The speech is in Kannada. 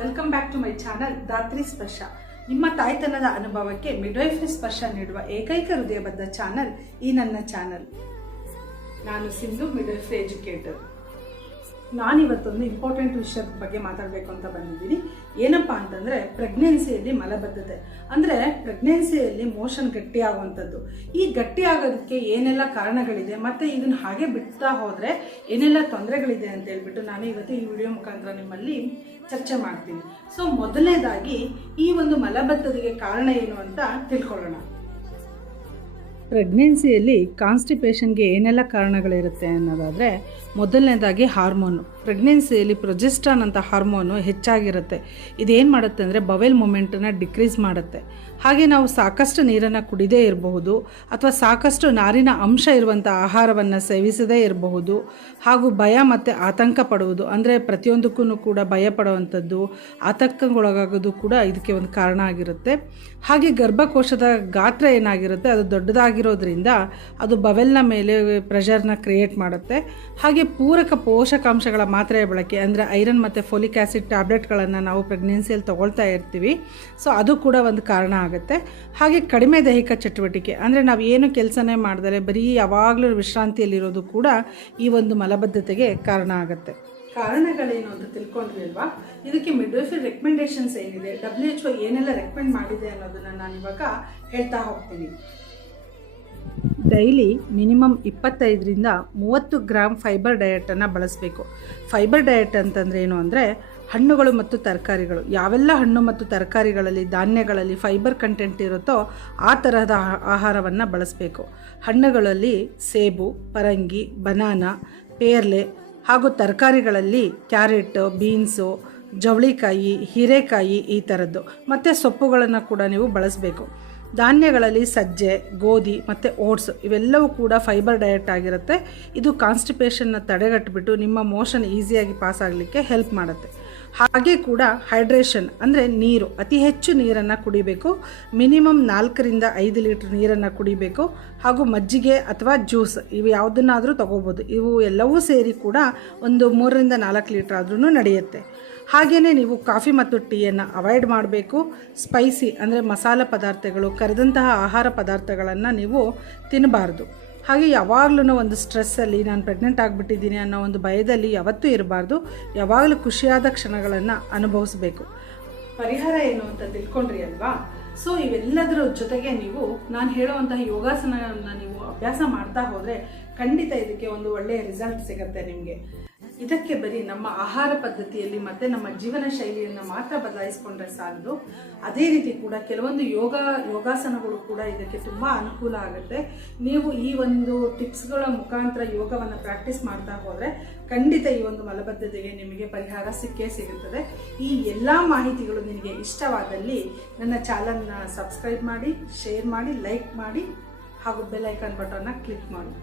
Welcome back to my channel Dhatri Sparsha. ನಿಮ್ಮ ತಾಯ್ತನದ ಅನುಭವಕ್ಕೆ ಮಿಡ್ವೈಫ್ರಿ ಸ್ಪರ್ಶ ನೀಡುವ ಏಕೈಕ ಹೃದಯಬದ್ಧ ಚಾನಲ್ ಈ ನನ್ನ ಚಾನಲ್. ನಾನು ಸಿಂಧು, ಮಿಡ್ವೈಫ್ರಿ ಎಜುಕೇಟರ್. ನಾನಿವತ್ತೊಂದು ಇಂಪಾರ್ಟೆಂಟ್ ವಿಷಯದ ಬಗ್ಗೆ ಮಾತಾಡಬೇಕು ಅಂತ ಬಂದಿದ್ದೀನಿ. ಏನಪ್ಪ ಅಂತಂದರೆ ಪ್ರೆಗ್ನೆನ್ಸಿಯಲ್ಲಿ ಮಲಬದ್ಧತೆ, ಅಂದರೆ ಪ್ರೆಗ್ನೆನ್ಸಿಯಲ್ಲಿ ಮೋಷನ್ ಗಟ್ಟಿಯಾಗುವಂಥದ್ದು. ಈ ಗಟ್ಟಿ ಆಗೋದಕ್ಕೆ ಏನೆಲ್ಲ ಕಾರಣಗಳಿದೆ ಮತ್ತು ಇದನ್ನು ಹಾಗೆ ಬಿಡ್ತಾ ಹೋದರೆ ಏನೆಲ್ಲ ತೊಂದರೆಗಳಿದೆ ಅಂತ ಹೇಳ್ಬಿಟ್ಟು ನಾನು ಇವತ್ತು ಈ ವಿಡಿಯೋ ಮುಖಾಂತರ ನಿಮ್ಮಲ್ಲಿ ಚರ್ಚೆ ಮಾಡ್ತೀನಿ. ಸೊ ಮೊದಲನೇದಾಗಿ ಈ ಒಂದು ಮಲಬದ್ಧತೆಗೆ ಕಾರಣ ಏನು ಅಂತ ತಿಳ್ಕೊಳ್ಳೋಣ. ಪ್ರೆಗ್ನೆನ್ಸಿಯಲ್ಲಿ ಕಾನ್ಸ್ಟಿಪೇಷನ್ಗೆ ಏನೆಲ್ಲ ಕಾರಣಗಳಿರುತ್ತೆ ಅನ್ನೋದಾದರೆ, ಮೊದಲನೇದಾಗಿ ಹಾರ್ಮೋನು. ಪ್ರೆಗ್ನೆನ್ಸಿಯಲ್ಲಿ ಪ್ರೊಜೆಸ್ಟ್ರಾನ್ ಅಂತ ಹಾರ್ಮೋನು ಹೆಚ್ಚಾಗಿರುತ್ತೆ. ಇದೇನು ಮಾಡುತ್ತೆ ಅಂದರೆ ಬವೆಲ್ ಮೂಮೆಂಟನ್ನು ಡಿಕ್ರೀಸ್ ಮಾಡುತ್ತೆ. ಹಾಗೆ ನಾವು ಸಾಕಷ್ಟು ನೀರನ್ನು ಕುಡಿದೇ ಇರಬಹುದು, ಅಥವಾ ಸಾಕಷ್ಟು ನಾರಿನ ಅಂಶ ಇರುವಂಥ ಆಹಾರವನ್ನು ಸೇವಿಸದೇ ಇರಬಹುದು. ಹಾಗೂ ಭಯ ಮತ್ತು ಆತಂಕ ಪಡುವುದು, ಅಂದರೆ ಪ್ರತಿಯೊಂದಕ್ಕೂ ಕೂಡ ಭಯ ಪಡುವಂಥದ್ದು, ಆತಂಕಗೊಳಗಾಗೋದು ಕೂಡ ಇದಕ್ಕೆ ಒಂದು ಕಾರಣ ಆಗಿರುತ್ತೆ. ಹಾಗೆ ಗರ್ಭಕೋಶದ ಗಾತ್ರ ಏನಾಗಿರುತ್ತೆ ಅದು ದೊಡ್ಡದಾಗಿರೋದ್ರಿಂದ ಅದು ಬವೆಲ್ನ ಮೇಲೆ ಪ್ರೆಷರ್ನ ಕ್ರಿಯೇಟ್ ಮಾಡುತ್ತೆ. ಹಾಗೆ ಪೂರಕ ಪೋಷಕಾಂಶಗಳ ಮಾತ್ರೆಯ ಬಳಕೆ, ಅಂದರೆ ಐರನ್ ಮತ್ತು ಫೋಲಿಕ್ ಆ್ಯಸಿಡ್ ಟ್ಯಾಬ್ಲೆಟ್ಗಳನ್ನು ನಾವು ಪ್ರೆಗ್ನೆನ್ಸಿಯಲ್ಲಿ ತೊಗೊಳ್ತಾ ಇರ್ತೀವಿ. ಸೊ ಅದು ಕೂಡ ಒಂದು ಕಾರಣ ಆಗುತ್ತೆ. ಹಾಗೆ ಕಡಿಮೆ ದೈಹಿಕ ಚಟುವಟಿಕೆ, ಅಂದರೆ ನಾವು ಏನು ಕೆಲಸನೇ ಮಾಡಿದರೆ ಬರೀ ಯಾವಾಗಲೂ ವಿಶ್ರಾಂತಿಯಲ್ಲಿರೋದು ಕೂಡ ಈ ಒಂದು ಮಲಬದ್ಧತೆಗೆ ಕಾರಣ ಆಗುತ್ತೆ. ಕಾರಣಗಳೇನು ಅಂತ ತಿಳ್ಕೊಂಡ್ರಿ ಅಲ್ವಾ? ಇದಕ್ಕೆ ಮಿಡ್ವೈಫ್ರಿ ರೆಕಮೆಂಡೇಶನ್ಸ್ ಏನಿದೆ, WHO ಏನೆಲ್ಲ ರೆಕಮೆಂಡ್ ಮಾಡಿದೆ ಅನ್ನೋದನ್ನು ನಾನು ಇವಾಗ ಹೇಳ್ತಾ ಹೋಗ್ತೀನಿ. ಡೈಲಿ ಮಿನಿಮಮ್ 25ರಿಂದ 30 ಗ್ರಾಮ್ ಫೈಬರ್ ಡಯಟನ್ನು ಬಳಸಬೇಕು. ಫೈಬರ್ ಡಯಟ್ ಅಂತಂದರೆ ಏನು ಅಂದರೆ ಹಣ್ಣುಗಳು ಮತ್ತು ತರಕಾರಿಗಳು. ಯಾವೆಲ್ಲ ಹಣ್ಣು ಮತ್ತು ತರಕಾರಿಗಳಲ್ಲಿ, ಧಾನ್ಯಗಳಲ್ಲಿ ಫೈಬರ್ ಕಂಟೆಂಟ್ ಇರುತ್ತೋ ಆ ತರಹದ ಆಹಾರವನ್ನು ಬಳಸಬೇಕು. ಹಣ್ಣುಗಳಲ್ಲಿ ಸೇಬು, ಪರಂಗಿ, ಬನಾನಾ, ಪೇರ್ಲೆ, ಹಾಗೂ ತರಕಾರಿಗಳಲ್ಲಿ ಕ್ಯಾರೆಟ್, ಬೀನ್ಸು, ಜವಳಿಕಾಯಿ, ಹೀರೆಕಾಯಿ ಈ ಥರದ್ದು, ಮತ್ತು ಸೊಪ್ಪುಗಳನ್ನು ಕೂಡ ನೀವು ಬಳಸಬೇಕು. ಧಾನ್ಯಗಳಲ್ಲಿ ಸಜ್ಜೆ, ಗೋಧಿ ಮತ್ತು ಓಟ್ಸ್ ಇವೆಲ್ಲವೂ ಕೂಡ ಫೈಬರ್ ಡಯಟ್ ಆಗಿರುತ್ತೆ. ಇದು ಕಾನ್ಸ್ಟಿಪೇಷನ್ನ ತಡೆಗಟ್ಟಿಬಿಟ್ಟು ನಿಮ್ಮ ಮೋಷನ್ ಈಸಿಯಾಗಿ ಪಾಸ್ ಆಗಲಿಕ್ಕೆ ಹೆಲ್ಪ್ ಮಾಡುತ್ತೆ. ಹಾಗೆ ಕೂಡ ಹೈಡ್ರೇಷನ್, ಅಂದರೆ ನೀರು, ಅತಿ ಹೆಚ್ಚು ನೀರನ್ನು ಕುಡಿಬೇಕು. ಮಿನಿಮಮ್ 4ರಿಂದ 5 ಲೀಟ್ರ್ ನೀರನ್ನು ಕುಡಿಬೇಕು. ಹಾಗೂ ಮಜ್ಜಿಗೆ ಅಥವಾ ಜ್ಯೂಸ್ ಇವು ಯಾವುದನ್ನಾದರೂ ತೊಗೋಬೋದು. ಇವು ಎಲ್ಲವೂ ಸೇರಿ ಕೂಡ ಒಂದು 3ರಿಂದ 4 ಲೀಟ್ರ್ ಆದ್ರೂ ನಡೆಯುತ್ತೆ. ಹಾಗೆಯೇ ನೀವು ಕಾಫಿ ಮತ್ತು ಟೀಯನ್ನು ಅವಾಯ್ಡ್ ಮಾಡಬೇಕು. ಸ್ಪೈಸಿ, ಅಂದರೆ ಮಸಾಲ ಪದಾರ್ಥಗಳು, ಕರೆದಂತಹ ಆಹಾರ ಪದಾರ್ಥಗಳನ್ನು ನೀವು ತಿನ್ನಬಾರ್ದು. ಹಾಗೆ ಯಾವಾಗಲೂ ಒಂದು ಸ್ಟ್ರೆಸ್ಸಲ್ಲಿ ನಾನು ಪ್ರೆಗ್ನೆಂಟ್ ಆಗಿಬಿಟ್ಟಿದ್ದೀನಿ ಅನ್ನೋ ಒಂದು ಭಯದಲ್ಲಿ ಯಾವತ್ತೂ ಇರಬಾರ್ದು. ಯಾವಾಗಲೂ ಖುಷಿಯಾದ ಕ್ಷಣಗಳನ್ನು ಅನುಭವಿಸಬೇಕು. ಪರಿಹಾರ ಏನು ಅಂತ ತಿಳ್ಕೊಂಡ್ರಿ ಅಲ್ವಾ? ಸೊ ಇವೆಲ್ಲದರ ಜೊತೆಗೆ ನೀವು ನಾನು ಹೇಳುವಂತಹ ಯೋಗಾಸನಗಳನ್ನು ನೀವು ಅಭ್ಯಾಸ ಮಾಡ್ತಾ ಹೋದರೆ ಖಂಡಿತ ಇದಕ್ಕೆ ಒಂದು ಒಳ್ಳೆಯ ರಿಸಲ್ಟ್ ಸಿಗುತ್ತೆ ನಿಮಗೆ. ಇದಕ್ಕೆ ಬರೀ ನಮ್ಮ ಆಹಾರ ಪದ್ಧತಿಯಲ್ಲಿ ಮತ್ತು ನಮ್ಮ ಜೀವನ ಶೈಲಿಯನ್ನು ಮಾತ್ರ ಬದಲಾಯಿಸ್ಕೊಂಡ್ರೆ ಸಾಲದು. ಅದೇ ರೀತಿ ಕೂಡ ಕೆಲವೊಂದು ಯೋಗಾಸನಗಳು ಕೂಡ ಇದಕ್ಕೆ ತುಂಬ ಅನುಕೂಲ ಆಗುತ್ತೆ. ನೀವು ಈ ಒಂದು ಟಿಪ್ಸ್ಗಳ ಮುಖಾಂತರ ಯೋಗವನ್ನು ಪ್ರಾಕ್ಟೀಸ್ ಮಾಡ್ತಾ ಹೋದರೆ ಖಂಡಿತ ಈ ಒಂದು ಮಲಬದ್ಧತೆಗೆ ನಿಮಗೆ ಪರಿಹಾರ ಸಿಕ್ಕೇ ಸಿಗುತ್ತದೆ. ಈ ಎಲ್ಲ ಮಾಹಿತಿಗಳು ನಿಮಗೆ ಇಷ್ಟವಾದಲ್ಲಿ ನನ್ನ ಚಾನಲ್ನ ಸಬ್ಸ್ಕ್ರೈಬ್ ಮಾಡಿ, ಶೇರ್ ಮಾಡಿ, ಲೈಕ್ ಮಾಡಿ, ಹಾಗೂ ಬೆಲ್ ಐಕಾನ್ ಬಟನ್ನ ಕ್ಲಿಕ್ ಮಾಡಿ.